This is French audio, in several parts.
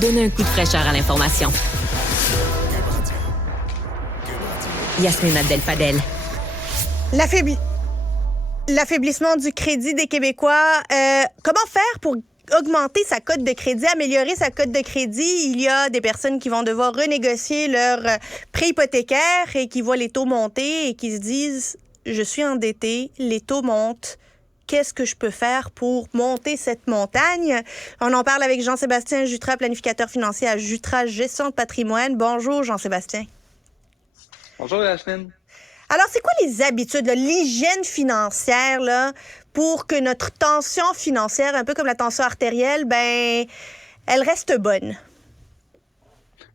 Donnez un coup de fraîcheur à l'information. Yasmine Abdel-Fadel. L'affaiblissement du crédit des Québécois. Comment faire pour augmenter sa cote de crédit, améliorer sa cote de crédit? Il y a des personnes qui vont devoir renégocier leur prêt hypothécaire et qui voient les taux monter et qui se disent « Je suis endetté, les taux montent. Qu'est-ce que je peux faire pour monter cette montagne? » On en parle avec Jean-Sébastien Jutras, planificateur financier à Jutras Gestion de patrimoine. Bonjour, Jean-Sébastien. Bonjour, Yasmine. Alors, c'est quoi les habitudes, là, l'hygiène financière, là, pour que notre tension financière, un peu comme la tension artérielle, elle reste bonne?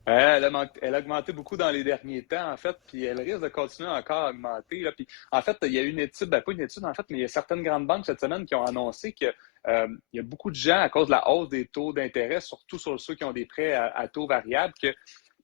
Elle a augmenté beaucoup dans les derniers temps, en fait, puis elle risque de continuer encore à augmenter. Là. Puis, en fait, il y a une étude, pas une étude, en fait, mais il y a certaines grandes banques cette semaine qui ont annoncé que il y a beaucoup de gens, à cause de la hausse des taux d'intérêt, surtout sur ceux qui ont des prêts à taux variables, que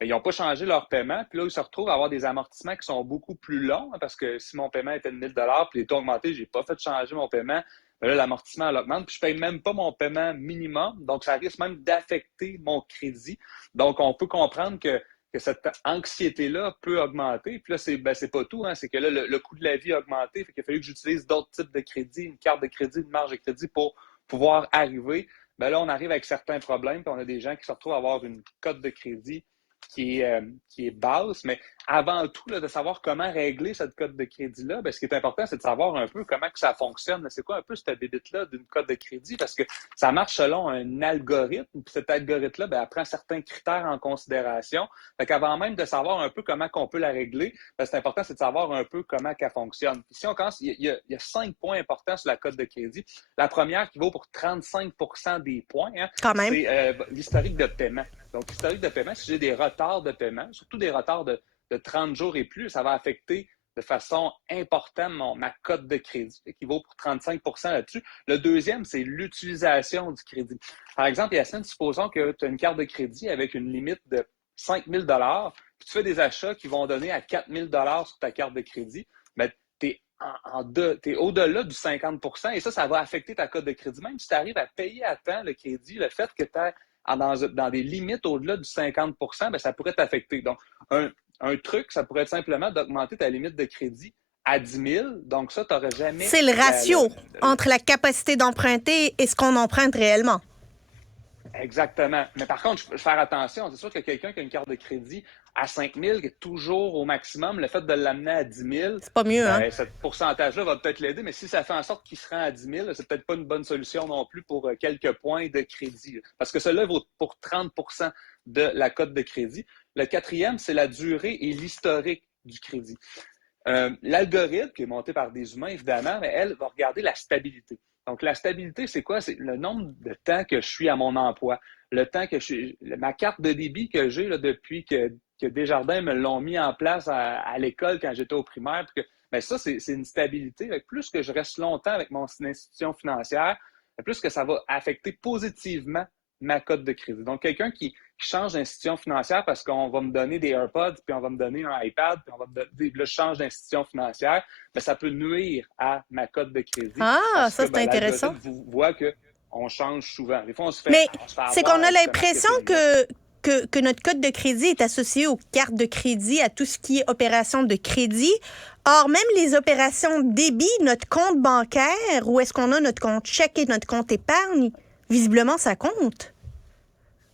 ils n'ont pas changé leur paiement. Puis là, ils se retrouvent à avoir des amortissements qui sont beaucoup plus longs, hein, parce que si mon paiement était de 1 000 puis les taux ont augmenté, je n'ai pas fait changer mon paiement, bien là, l'amortissement elle augmente, puis je ne paye même pas mon paiement minimum. Donc, ça risque même d'affecter mon crédit. Donc, on peut comprendre que cette anxiété-là peut augmenter. Puis là, c'est pas tout, hein, c'est que là, le coût de la vie a augmenté, fait qu'il a fallu que j'utilise d'autres types de crédits, une carte de crédit, une marge de crédit pour pouvoir arriver. Bien là, on arrive avec certains problèmes, puis on a des gens qui se retrouvent à avoir une cote de crédit qui est basse, mais avant tout, là, de savoir comment régler cette cote de crédit-là, bien, ce qui est important, c'est de savoir un peu comment que ça fonctionne. C'est quoi un peu cette débit-là d'une cote de crédit? Parce que ça marche selon un algorithme, puis cet algorithme-là, bien, elle prend certains critères en considération. Fait qu'avant même de savoir un peu comment qu'on peut la régler, bien, c'est important, c'est de savoir un peu comment qu'elle fonctionne. Puis si on commence, il y a 5 points importants sur la cote de crédit. La première qui vaut pour 35 des points, hein, c'est l'historique de paiement. Donc, l'historique de paiement, si j'ai des retards de paiement, surtout des retards de 30 jours et plus, ça va affecter de façon importante ma cote de crédit, qui vaut pour 35 là-dessus. Le deuxième, c'est l'utilisation du crédit. Par exemple, Yasmine, supposons que tu as une carte de crédit avec une limite de 5 000 puis tu fais des achats qui vont donner à 4 000 sur ta carte de crédit, mais tu es au-delà du 50 et ça va affecter ta cote de crédit. Même si tu arrives à payer à temps le crédit, le fait que tu as dans des limites au-delà du 50 bien, ça pourrait t'affecter. Donc, un truc, ça pourrait être simplement d'augmenter ta limite de crédit à 10 000. Donc, ça, tu n'aurais jamais... C'est le ratio entre la capacité d'emprunter et ce qu'on emprunte réellement. Exactement. Mais par contre, je peux faire attention. C'est sûr que quelqu'un qui a une carte de crédit à 5 000, qui est toujours au maximum, le fait de l'amener à 10 000, c'est pas mieux, hein? Ce pourcentage-là va peut-être l'aider, mais si ça fait en sorte qu'il se rend à 10 000, c'est peut-être pas une bonne solution non plus pour quelques points de crédit. Parce que cela vaut pour 30 de la cote de crédit. Le quatrième, c'est la durée et l'historique du crédit. L'algorithme, qui est monté par des humains, évidemment, mais elle va regarder la stabilité. Donc, la stabilité, c'est quoi? C'est le nombre de temps que je suis à mon emploi. Le temps que ma carte de débit que j'ai là, depuis que Desjardins me l'ont mis en place à l'école quand j'étais au primaire. Bien, ça, c'est une stabilité. Plus que je reste longtemps avec mon institution financière, plus que ça va affecter positivement ma cote de crédit. Donc, quelqu'un qui change d'institution financière parce qu'on va me donner des AirPods, puis on va me donner un iPad, puis on va me donner, là, je change d'institution financière, bien, ça peut nuire à ma cote de crédit. Ah, ça, c'est intéressant. Vous voit qu'on change souvent. Des fois, on se fait Mais c'est qu'on a avec l'impression que notre cote de crédit est associée aux cartes de crédit, à tout ce qui est opération de crédit. Or, même les opérations débit, notre compte bancaire, où est-ce qu'on a notre compte chèque et notre compte épargne, visiblement, ça compte.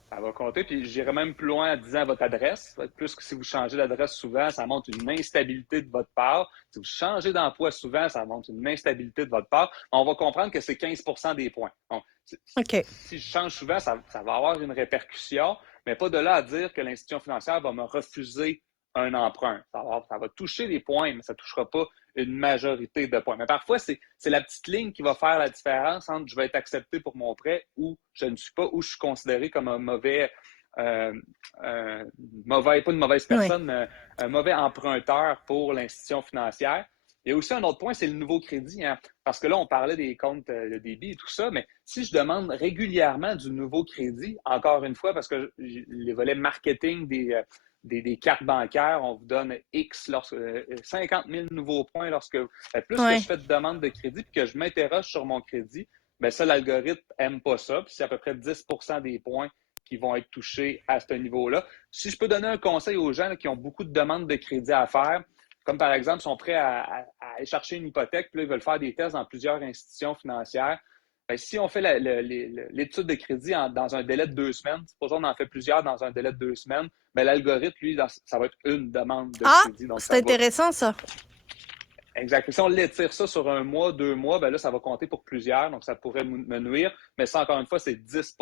Ça va compter, puis j'irai même plus loin en disant votre adresse. Plus que si vous changez d'adresse souvent, ça montre une instabilité de votre part. Si vous changez d'emploi souvent, ça montre une instabilité de votre part. On va comprendre que c'est 15 des points. Donc, si je change souvent, ça va avoir une répercussion, mais pas de là à dire que l'institution financière va me refuser un emprunt. Ça va toucher des points, mais ça ne touchera pas une majorité de points. Mais parfois, c'est la petite ligne qui va faire la différence entre je vais être accepté pour mon prêt ou je ne suis pas, ou je suis considéré comme un pas une mauvaise personne, oui, un mauvais emprunteur pour l'institution financière. Il y a aussi un autre point, c'est le nouveau crédit. Hein, parce que là, on parlait des comptes de débit et tout ça, mais si je demande régulièrement du nouveau crédit, encore une fois, parce que les volets marketing des cartes bancaires, on vous donne 50 000 nouveaux points lorsque plus que je fais de demandes de crédit puis que je m'interroge sur mon crédit, bien ça, l'algorithme n'aime pas ça. Puis c'est à peu près 10 des points qui vont être touchés à ce niveau-là. Si je peux donner un conseil aux gens là, qui ont beaucoup de demandes de crédit à faire, comme par exemple, sont prêts à aller chercher une hypothèque, puis là, ils veulent faire des tests dans plusieurs institutions financières. Bien, si on fait l'étude de crédit dans un délai de 2 semaines, supposons qu'on en fait plusieurs dans un délai de 2 semaines, bien, l'algorithme, lui, ça va être une demande de crédit. Donc, c'est intéressant, ça. Exact. Si on l'étire ça sur 1 mois, 2 mois, bien là, ça va compter pour plusieurs, donc ça pourrait me nuire. Mais ça, encore une fois, c'est 10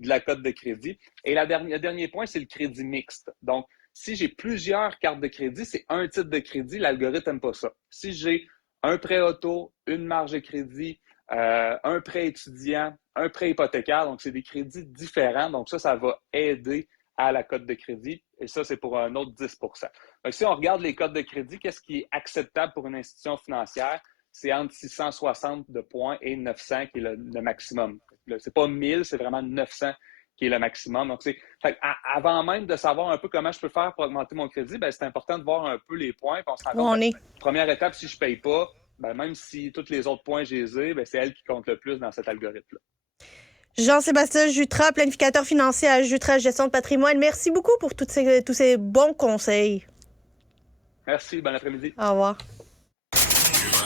de la cote de crédit. Et le dernier point, c'est le crédit mixte. Donc, si j'ai plusieurs cartes de crédit, c'est un titre de crédit, l'algorithme n'aime pas ça. Si j'ai un prêt auto, une marge de crédit, un prêt étudiant, un prêt hypothécaire, donc c'est des crédits différents. Donc ça va aider à la cote de crédit. Et ça, c'est pour un autre 10 Donc, si on regarde les cotes de crédit, qu'est-ce qui est acceptable pour une institution financière? C'est entre 660 de points et 900 qui est le maximum. Ce n'est pas 1000, c'est vraiment 900 qui est le maximum. Donc, avant même de savoir un peu comment je peux faire pour augmenter mon crédit, bien, c'est important de voir un peu les points. Puis on se rend compte que, première étape, si je ne paye pas, bien, même si tous les autres points, je les ai, bien, c'est elle qui compte le plus dans cet algorithme-là. Jean-Sébastien Jutras, planificateur financier à Jutras Gestion de patrimoine. Merci beaucoup pour tous ces bons conseils. Merci, bon après-midi. Au revoir.